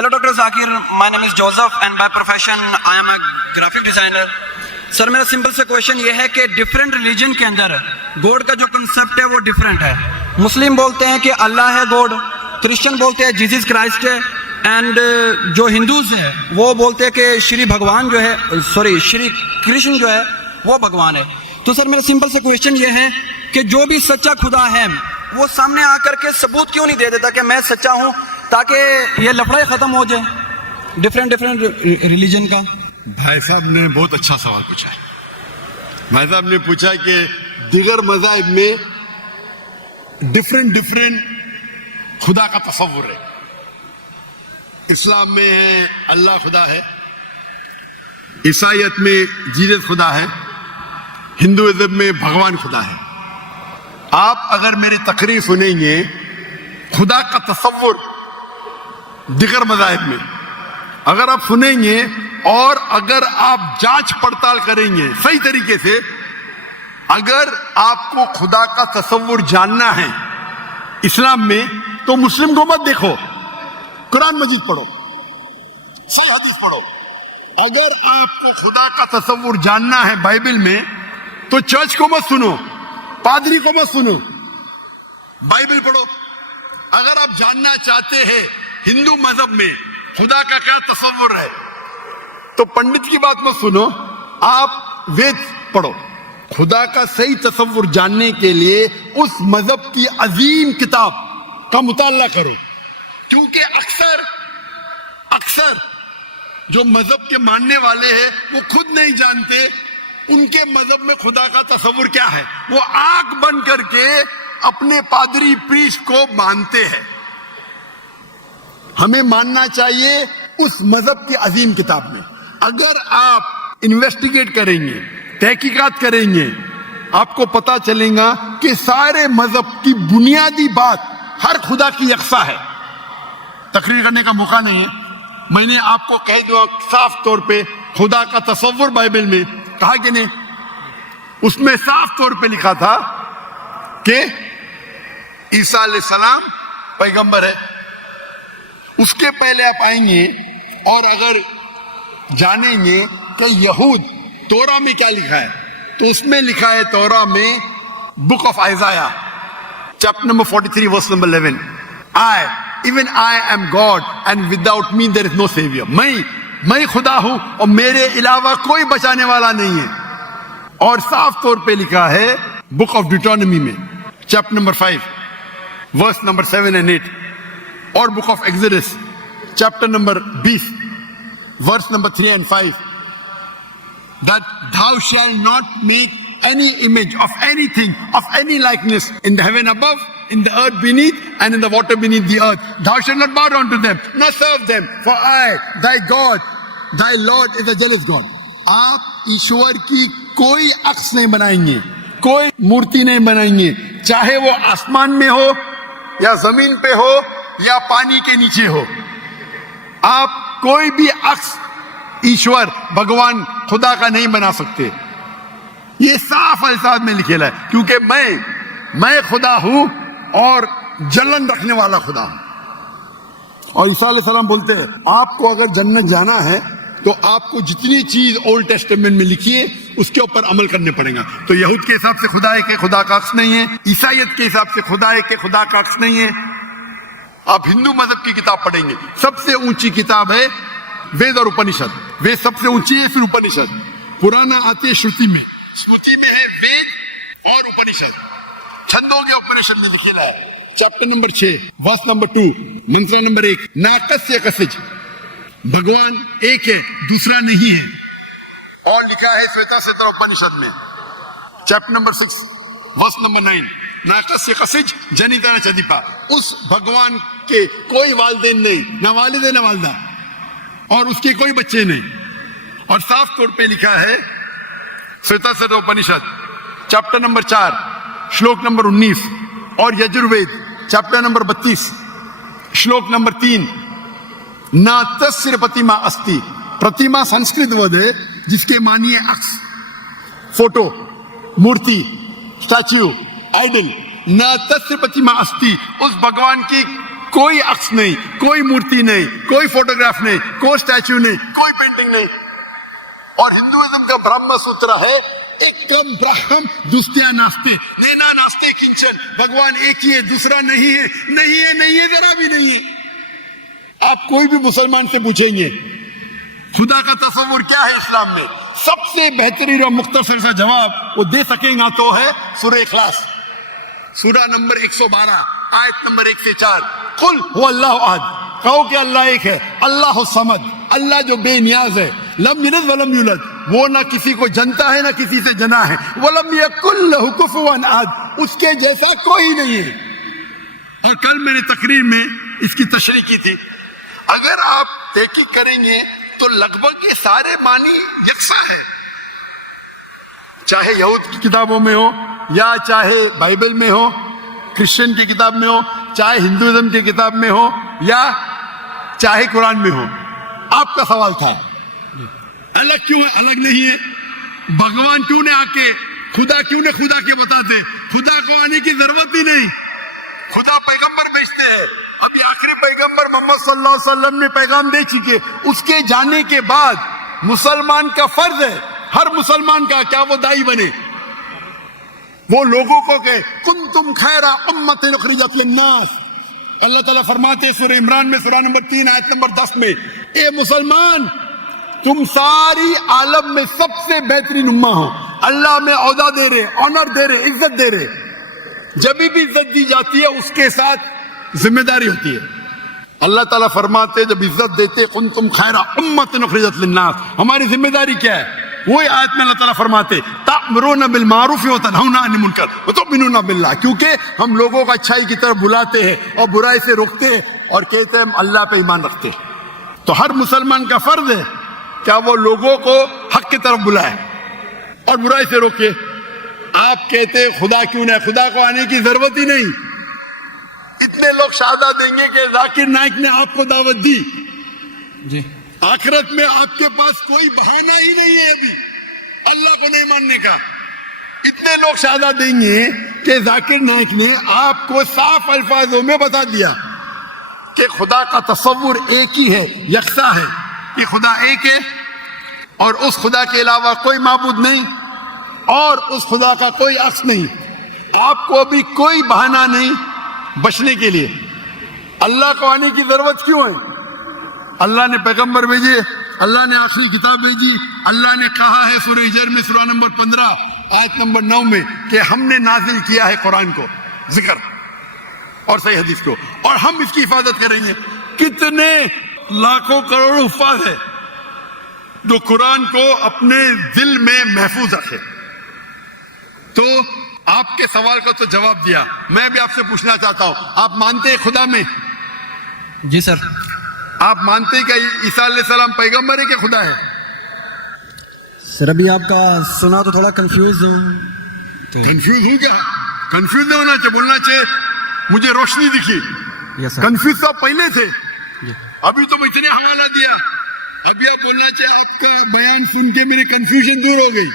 Hello, Dr. Zakir. My name is Joseph and by profession I am a graphic designer. سر میرا simple سے question یہ ہے کہ different religion کے اندر good کا جو کنسپٹ ہے وہ ڈفرینٹ ہے. مسلم بولتے ہیں کہ اللہ ہے گوڈ, کرسچن بولتے ہیں جیزس کرائسٹ ہے, اینڈ جو ہندوز ہیں وہ بولتے ہیں کہ شری بھگوان جو ہے, شری کرشن جو ہے وہ بھگوان ہے. تو سر میرا سمپل سے کویشچن یہ ہے کہ جو بھی سچا خدا ہے وہ سامنے آ کر کے ثبوت کیوں نہیں دے دیتا کہ میں سچا ہوں, تاکہ یہ لفڑے ختم ہو جائے ڈفرینٹ ریلیجن کا. بھائی صاحب نے بہت اچھا سوال پوچھا ہے. بھائی صاحب نے پوچھا کہ دیگر مذاہب میں ڈفرینٹ خدا کا تصور ہے. اسلام میں ہے اللہ خدا ہے, عیسائیت میں جیزس خدا ہے, ہندوازم میں بھگوان خدا ہے. آپ اگر میری تقریر سنیں گے خدا کا تصور دیگر مذاہب میں اگر آپ سنیں گے اور اگر آپ جانچ پڑتال کریں گے صحیح طریقے سے, اگر آپ کو خدا کا تصور جاننا ہے اسلام میں تو مسلم کو مت دیکھو, قرآن مجید پڑھو, صحیح حدیث پڑھو. اگر آپ کو خدا کا تصور جاننا ہے بائبل میں تو چرچ کو مت سنو, پادری کو مت سنو, بائبل پڑھو. اگر آپ جاننا چاہتے ہیں ہندو مذہب میں خدا کا کیا تصور ہے تو پنڈت کی بات مت سنو, آپ وید پڑھو. خدا کا صحیح تصور جاننے کے لیے اس مذہب کی عظیم کتاب کا مطالعہ کرو, کیونکہ اکثر جو مذہب کے ماننے والے ہیں وہ خود نہیں جانتے ان کے مذہب میں خدا کا تصور کیا ہے. وہ آنکھ بند کر کے اپنے پادری پریسٹ کو مانتے ہیں. ہمیں ماننا چاہیے اس مذہب کی عظیم کتاب میں. اگر آپ انویسٹیگیٹ کریں گے, تحقیقات کریں گے, آپ کو پتا چلے گا کہ سارے مذہب کی بنیادی بات ہر خدا کی یکساں ہے. تقریر کرنے کا موقع نہیں ہے, میں نے آپ کو کہہ دوں صاف طور پہ خدا کا تصور بائبل میں کہا کہ نہیں, اس میں صاف طور پہ لکھا تھا کہ عیسیٰ علیہ السلام پیغمبر ہے. اس کے پہلے آپ آئیں گے اور اگر جانیں گے کہ یہود تورا میں کیا لکھا ہے تو اس میں لکھا ہے تورا میں book of Isaiah chapter number 43 verse number 11, even I am God and without me there is no savior. میں خدا ہوں اور میرے علاوہ کوئی بچانے والا نہیں ہے. اور صاف طور پہ لکھا ہے بک آف ڈیوٹرانومی میں chapter number 5 verse number 7 and 8, اور book of Exodus chapter number 20 verse number 3 and 5, that thou shalt not make any image of anything of any likeness in the heaven above, in the earth beneath, and in the water beneath the earth. Thou shalt not bow down to them, nor serve them, for I, thy God, thy Lord is a jealous God. آپ ایشور کی کوئی عکس نہیں بنائیں گے, کوئی مورتی نہیں بنائیں گے, چاہے وہ آسمان میں ہو یا زمین پہ ہو یا پانی کے نیچے ہو. آپ کوئی بھی عکس ایشور بھگوان خدا کا نہیں بنا سکتے. یہ صاف الفاظ میں لکھا ہے, کیونکہ میں خدا ہوں اور جلن رکھنے والا خدا ہوں. اور عیسیٰ علیہ السلام بولتے ہیں آپ کو اگر جنت جانا ہے تو آپ کو جتنی چیز اولڈ ٹیسٹمنٹ میں لکھی ہے اس کے اوپر عمل کرنے پڑے گا. تو یہود کے حساب سے خدا ہے کہ خدا کا عکس نہیں ہے, عیسائیت کے حساب سے خدا ہے کہ خدا کا عکس نہیں ہے. آپ ہندو مذہب کی کتاب پڑھیں گے, سب سے اونچی کتاب ہے وید اور اپنشد. وید سب سے اونچی ہے, پھر اپنشد. پرانا آتے ہیں شروتی میں, شروتی میں ہے وید اور اپنشد. چھندوں کے اپنشد میں لکھے ہے chapter number 6 verse number 2 mantra number 1, ناقص کسج, بھگوان ایک ہے دوسرا نہیں ہے. اور لکھا ہے شویتا ستر اپنشد میں چیپٹر نمبر 6 ورس نمبر 9, ناقص کسج جنیتا نہ چدیپا. اس بھگوان کے کوئی والدین نہیں, نہ والد نہ والدہ, اور اس کے کوئی بچے نہیں. اور صاف طور پہ لکھا ہے شویتا ستر اپنشد چیپٹر نمبر 4 شلوک نمبر 19, اور یجروید چیپٹر نمبر 32 شلوک نمبر 3, نہ تسر پتیما استی. پرتیما سنسکرت ورڈ ہے جس کے معنی ہے عکس, فوٹو, مورتی, اسٹیچو, آئیڈل. نہ تسر پتیما استی, اس بھگوان کی کوئی عکس نہیں, کوئی مورتی نہیں, کوئی فوٹوگراف نہیں, کوئی اسٹیچو نہیں, کوئی پینٹنگ نہیں. اور ہندوازم کا برہم سوتر ہے ایکم برہم دوستیاں ناستے نینا ناستے کنچن, بھگوان ایک ہی ہے, دوسرا نہیں ہے, نہیں ہے, نہیں ہے, ذرا بھی نہیں ہے. آپ کوئی بھی مسلمان سے پوچھیں گے خدا کا تصور کیا ہے اسلام میں, سب سے بہترین اور مختصر سا جواب وہ دے سکیں گا تو ہے سورہ اخلاص, سورہ نمبر 112 آیت نمبر 1 سے 4. قل هو اللہ احد, کہو کہ اللہ ایک ہے, اللہ الصمد, اللہ جو بے نیاز ہے, لم یلد ولم یولد, وہ نہ کسی کو جنتا ہے نہ کسی سے جنا ہے, ولم یکن لہ کفوا احد, اس کے جیسا کوئی نہیں ہے. اور کل میں نے تقریر میں اس کی تشریح کی تھی, اگر آپ تحقیق کریں گے تو لگ بھگ یہ سارے معنی یکساں ہے, چاہے یہود کی کتابوں میں ہو یا چاہے بائبل میں ہو, کرسچن کی کتاب میں ہو, چاہے ہندوازم کی کتاب میں ہو یا چاہے قرآن میں ہو. آپ کا سوال تھا الگ کیوں ہے, الگ نہیں ہے. بھگوان کیوں نے آ کے خدا کیوں نے خدا کے بتاتے, خدا کو آنے کی ضرورت ہی نہیں, خدا پیغمبر بھیجتے ہیں. ابھی آخری پیغمبر محمد صلی اللہ علیہ وسلم نے پیغام دے چکے, اس کے جانے کے بعد مسلمان کا فرض ہے, ہر مسلمان کا, کیا وہ دائی بنے, وہ لوگوں کو کہ کنتم خیر امت اخرجت للناس. اللہ تعالیٰ فرماتے ہیں سورہ عمران میں سورہ نمبر 3 آیت نمبر 10 میں, اے مسلمان تم ساری عالم میں سب سے بہترین امہ ہو. اللہ میں عہدہ دے رہے, آنر دے رہے, عزت دے رہے. جب بھی عزت دی جاتی ہے اس کے ساتھ ذمہ داری ہوتی ہے. اللہ تعالیٰ فرماتے جب عزت دیتے کنتم خیر امت اخرجت للناس, ہماری ذمہ داری کیا ہے, وہی آیت میں اللہ تعالیٰ فرماتے تأمرون بالمعروف وتنہون عن المنکر وتؤمنون باللہ, کیونکہ ہم لوگوں کو اچھائی کی طرف بلاتے ہیں اور برائی سے روکتے ہیں اور کہتے ہیں ہم اللہ پہ ایمان رکھتے ہیں. تو ہر مسلمان کا فرض ہے کیا وہ لوگوں کو حق کی طرف بلائے اور برائی سے روکے. آپ کہتے خدا کیوں نہیں, خدا کو آنے کی ضرورت ہی نہیں. اتنے لوگ شہادہ دیں گے کہ ذاکر نائک نے آپ کو دعوت دی جی, آخرت میں آپ کے پاس کوئی بہانہ ہی نہیں ہے ابھی اللہ کو نہیں ماننے کا. اتنے لوگ شہادہ دیں گے کہ ذاکر نائک نے آپ کو صاف الفاظوں میں بتا دیا کہ خدا کا تصور ایک ہی ہے, یکساں ہے, کہ خدا ایک ہے اور اس خدا کے علاوہ کوئی معبود نہیں اور اس خدا کا کوئی عکس نہیں. آپ کو ابھی کوئی بہانہ نہیں بچنے کے لیے. اللہ کو آنے کی ضرورت کیوں ہے, اللہ نے پیغمبر بھیجے, اللہ نے آخری کتاب بھیجی, اللہ نے کہا ہے سورہ ہجر میں سورہ نمبر 15 آیت نمبر 9 میں کہ ہم نے نازل کیا ہے قرآن کو, ذکر اور صحیح حدیث کو, اور ہم اس کی حفاظت کریں گے. کتنے لاکھوں کروڑوں حفاظ ہے جو قرآن کو اپنے دل میں محفوظ رکھے. تو آپ کے سوال کا تو جواب دیا. میں بھی آپ سے پوچھنا چاہتا ہوں, آپ مانتے ہیں خدا میں؟ جی سر. آپ مانتے ہیں کہ عیسیٰ علیہ السلام پیغمبر ہے کہ خدا ہے؟ سر ابھی آپ کا سنا تو تھوڑا کنفیوز ہوں. کنفیوز ہوں کیا؟ کنفیوز نہیں ہونا چاہیے, بولنا چاہیے مجھے روشنی دکھی. یس سر. کنفیوز تو آپ پہلے تھے, جی. ابھی تو میں اتنے حوالہ دیا, ابھی آپ بولنا چاہیے آپ کا بیان سن کے میری کنفیوژن دور ہو گئی.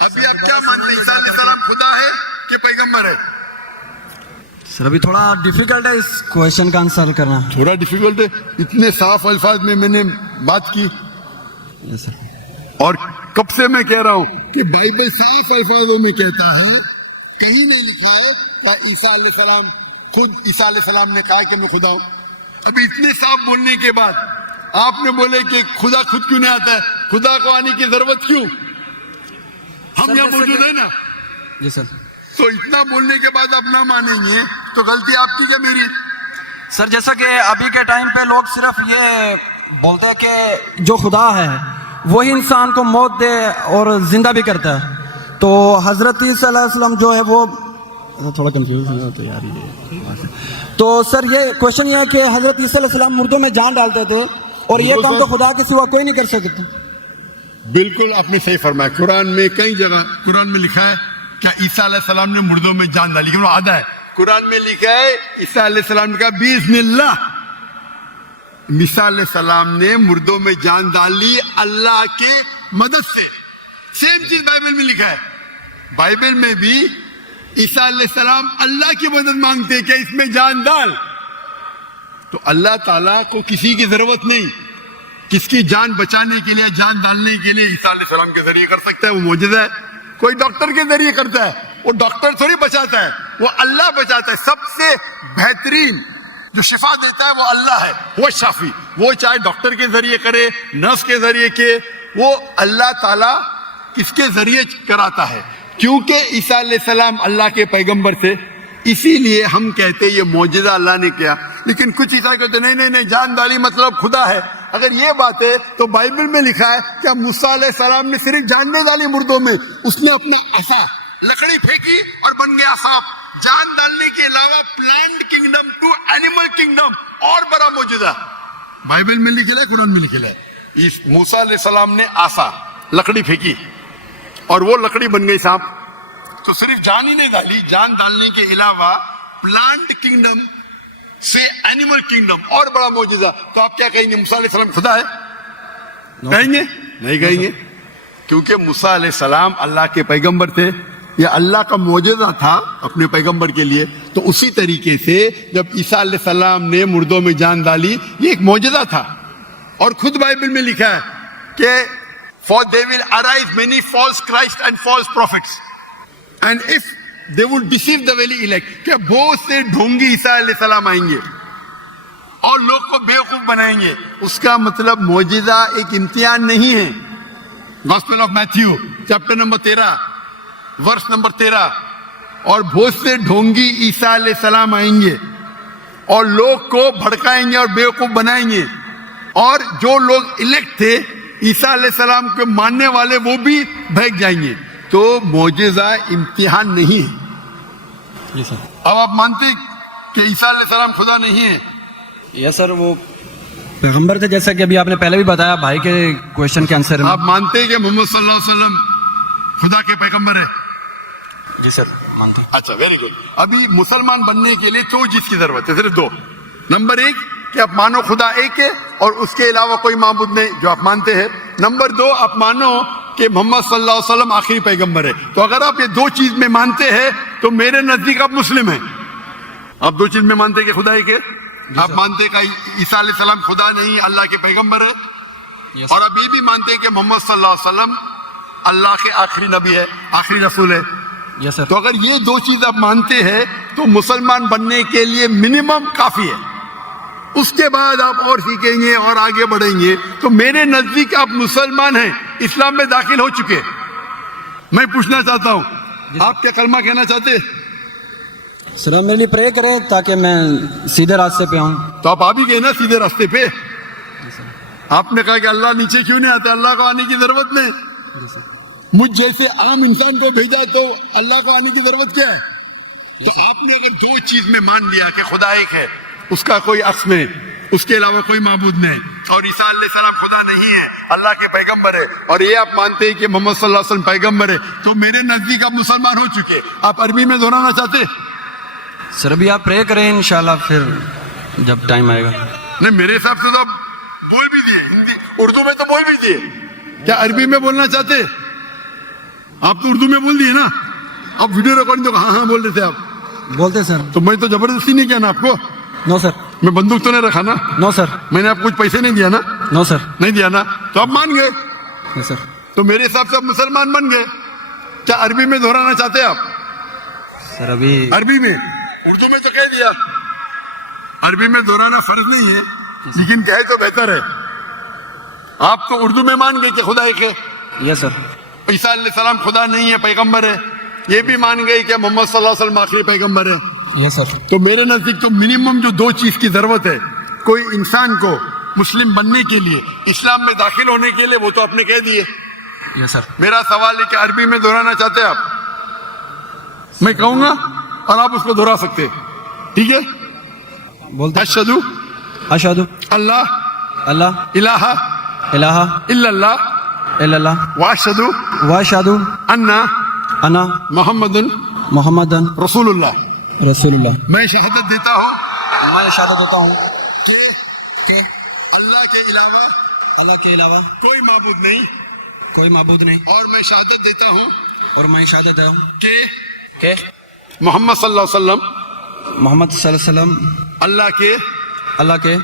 ابھی آپ کیا مانتے ہیں, عیسیٰ علیہ السلام خدا ہے کہ پیغمبر ہے؟ سر ابھی تھوڑا ڈیفیکلٹ ہے اس کویشچن کا آنسر کرنا. تھوڑا ڈیفیکلٹ ہے, اتنے صاف الفاظ میں نے بات کی. یس سر. اور کب سے میں کہہ رہا ہوں کہ بائبل صاف الفاظوں میں کہتا ہے, کہیں نہیں لکھا ہے کہ عیسیٰ علیہ السلام خود عیسیٰ علیہ السلام نے کہا کہ میں خدا ہوں. ابھی اتنے صاف بولنے کے بعد آپ نے بولے کہ خدا خود کیوں نہیں آتا ہے, خدا کو آنے کی ضرورت کیوں؟ ہم یہاں موجود ہیں نا. جی سر. تو اتنا بولنے کے بعد آپ نہ مانیں گے تو غلطی آپ کی کیا میری؟ سر جیسا کہ ابھی کے ٹائم پہ لوگ صرف یہ بولتے ہیں کہ جو خدا ہے وہی انسان کو موت دے اور زندہ بھی کرتا ہے. تو حضرت صلی اللہ علیہ وسلم جو ہے وہ تھوڑا کنفیوز ہے تو یار یہ. تو سر یہ کوشچن یہ ہے کہ حضرت عیسیٰ علیہ السلام مردوں میں جان ڈالتے تھے اور یہ کام تو خدا کے سوا کوئی نہیں کر سکتا. بالکل آپ نے صحیح فرمایا. قرآن میں کئی جگہ قرآن میں لکھا ہے کیا عیسیٰ علیہ السلام نے مردوں میں جان ڈالی, لیکن وہ آدھا ہے. قرآن میں لکھا ہے عیسیٰ علیہ السلام نے کہا بسم اللہ, عیسیٰ علیہ السلام نے مردوں میں جان ڈالی اللہ کے مدد سے. سیم چیز بائبل میں لکھا ہے. بائبل میں بھی عیسیٰ علیہ السلام اللہ کی مدد مانگتے کہ اس میں جان ڈال, تو اللہ تعالیٰ کو کسی کی ضرورت نہیں. کس کی جان بچانے کے لیے, جان ڈالنے کے لیے عیسیٰ علیہ السلام کے ذریعے کر سکتا ہے, وہ معجزہ ہے. کوئی ڈاکٹر کے ذریعے کرتا ہے, وہ ڈاکٹر تھوڑی بچاتا ہے, وہ اللہ بچاتا ہے. سب سے بہترین جو شفا دیتا ہے وہ اللہ ہے, وہ شافی. وہ چاہے ڈاکٹر کے ذریعے کرے, نرس کے ذریعے کے, وہ اللہ تعالیٰ کس کے ذریعے کراتا ہے, کیونکہ عیسیٰ علیہ السلام اللہ کے پیغمبر تھے. اسی لیے ہم کہتے یہ معجزہ اللہ نے کیا. لیکن کچھ عیسائی کہتے نہیں, جان ڈالی مطلب خدا ہے. اگر یہ بات ہے تو بائبل میں لکھا ہے کہ موسیٰ علیہ السلام نے صرف جان نہیں ڈالی مردوں میں, اس نے اپنا عصا لکڑی پھینکی اور بن گیا سانپ. جان ڈالنے کے علاوہ plant kingdom to animal kingdom اور بڑا معجزہ بائبل میں لکھا ہے, قرآن میں لکھا ہے. موسیٰ علیہ السلام نے عصا لکڑی پھینکی اور وہ لکڑی بن گئی سانپ. تو صرف جان ہی نہیں ڈالی, جان ڈالنے کے علاوہ پلانٹ کنگڈم سے اینیمل کنگڈم اور بڑا معجزہ. تو آپ کیا کہیں گے, موسیٰ علیہ السلام خدا ہے؟ کہیں گے نہیں کہیں گے, کیونکہ موسیٰ علیہ السلام اللہ کے پیغمبر تھے. یہ اللہ کا معجزہ تھا اپنے پیغمبر کے لیے. تو اسی طریقے سے جب عیسیٰ علیہ السلام نے مردوں میں جان ڈالی, یہ ایک معجزہ تھا. اور خود بائبل میں لکھا ہے کہ for they will arise many false Christ and false prophets and if they would deceive the very elect, کہ بہت سے ڈھونگی عیسیٰ علیہ السلام آئیں گے اور لوگ کو بیوقوف بنائیں گے. اس کا مطلب معجزہ ایک امتحان نہیں ہے. Gospel of Matthew chapter number 13 verse number 13, اور بہت سے ڈھونگی عیسیٰ علیہ السلام آئیں گے اور لوگ کو بھڑکائیں گے اور بیوقوف بنائیں گے, اور جو لوگ الیکٹ تھے عیسیٰ علیہ السلام کے ماننے والے وہ بھی بھاگ جائیں گے. تو معجزہ امتحان نہیں ہے. اب آپ مانتے کہ عیسیٰ علیہ السلام خدا نہیں ہے؟ یس سر, وہ پیغمبر تھے جیسا کہ ابھی آپ نے پہلے بھی بتایا بھائی کے کوشچن کے آنسر میں. آپ مانتے ہیں کہ محمد صلی اللہ علیہ وسلم خدا کے پیغمبر ہے؟ جی سر مانتے. اچھا, ویری گڈ. ابھی مسلمان بننے کے لیے دو چیز کی ضرورت ہے, صرف دو. نمبر ایک کہ آپ مانو خدا ایک ہے اور اس کے علاوہ کوئی معبود نہیں, جو آپ مانتے ہیں. نمبر دو, آپ مانو کہ محمد صلی اللہ علیہ وسلم آخری پیغمبر ہے. تو اگر آپ یہ دو چیز میں مانتے ہیں تو میرے نزدیک آپ مسلم ہیں. آپ دو چیز میں مانتے کہ خدا ایک ہے, آپ مانتے کہ عیسیٰ علیہ السلام خدا نہیں اللہ کے پیغمبر ہے, اور اب یہ بھی مانتے کہ محمد صلی اللہ علیہ وسلم اللہ کے آخری نبی ہے, آخری رسول ہے. تو اگر یہ دو چیز آپ مانتے ہیں تو مسلمان بننے کے لیے منیمم کافی ہے. اس کے بعد آپ اور سیکھیں گے اور آگے بڑھیں گے. تو میرے نزدیک آپ مسلمان ہیں, اسلام میں داخل ہو چکے. میں پوچھنا چاہتا ہوں, آپ کیا کلمہ کہنا چاہتے؟ سر آپ میرے لیے پرے کریں تاکہ میں سیدھے راستے پہ آؤں. تو آپ بھی گئے نا سیدھے راستے پہ. آپ نے کہا کہ اللہ نیچے کیوں نہیں آتا, اللہ کو آنے کی ضرورت نہیں. مجھ جیسے عام انسان کو بھیجا تو اللہ کو آنے کی ضرورت کیا ہے؟ تو آپ نے اگر دو چیز میں مان لیا کہ خدا ایک ہے, اس کا کوئی عکس نہیں, اس کے علاوہ کوئی معبود نہیں, اور عیسیٰ علیہ السلام خدا نہیں ہے اللہ کے پیغمبر ہے, اور یہ آپ مانتے ہیں کہ محمد صلی اللہ علیہ وسلم پیغمبر ہے, تو میرے نزدیک آپ مسلمان ہو چکے. آپ عربی میں دہرانا چاہتے؟ سر ابھی آپ پرے کریں انشاءاللہ, پھر جب ٹائم آئے گا. نہیں, میرے حساب سے تو آپ بول بھی دیے, ہندی اردو میں تو بول بھی دیے. کیا عربی میں بولنا چاہتے؟ آپ تو اردو میں بول دیے نا. آپ ویڈیو ریکارڈنگ تو ہاں بول رہے تھے, آپ بولتے سر. تو میں تو زبردستی نہیں کیا نا آپ کو. نو سر. میں بندوق تو نہیں رکھا نا. نو سر. میں نے آپ کچھ پیسے نہیں دیا نا. نو سر. نہیں دیا نا, تو آپ مان گئے. سر تو میرے حساب سے آپ مسلمان بن گئے. کیا عربی میں دہرانا چاہتے آپ؟ سر ابھی عربی میں, اردو میں تو کہہ دیا. عربی میں دہرانا فرض نہیں ہے, لیکن کہے تو بہتر ہے. آپ تو اردو میں مان گئے کہ خدا ایک ہے. یس سر. عیسیٰ علیہ السلام خدا نہیں ہے, پیغمبر ہے. یہ بھی مان گئے کہ محمد صلی اللہ علیہ وسلم آخری پیغمبر ہے. یس سر. تو میرے نزدیک تو منیمم جو دو چیز کی ضرورت ہے کوئی انسان کو مسلم بننے کے لیے, اسلام میں داخل ہونے کے لیے, وہ تو آپ نے کہہ دیے. یس سر. میرا سوال ہے کہ عربی میں دہرانا چاہتے ہیں آپ؟ میں کہوں گا اور آپ اس کو دہرا سکتے, ٹھیک ہے؟ بولتے. اشہدو اشہدو اللہ اللہ الہ الہ الا اللہ الا اللہ واشہدو واشہدو انا انا محمد محمد رسول اللہ. رسول اللہ. میں شہادت دیتا ہوں, میں شہادت دیتا ہوں کہ اللہ کے علاوہ اللہ کے علاوہ کوئی معبود نہیں, کوئی معبود نہیں, اور میں شہادت دیتا ہوں اور میں شہادت دیتا ہوں کہ محمد صلی اللہ علیہ وسلم محمد صلی اللہ علیہ وسلم اللہ کے اللہ کے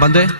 بندے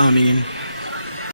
آمین.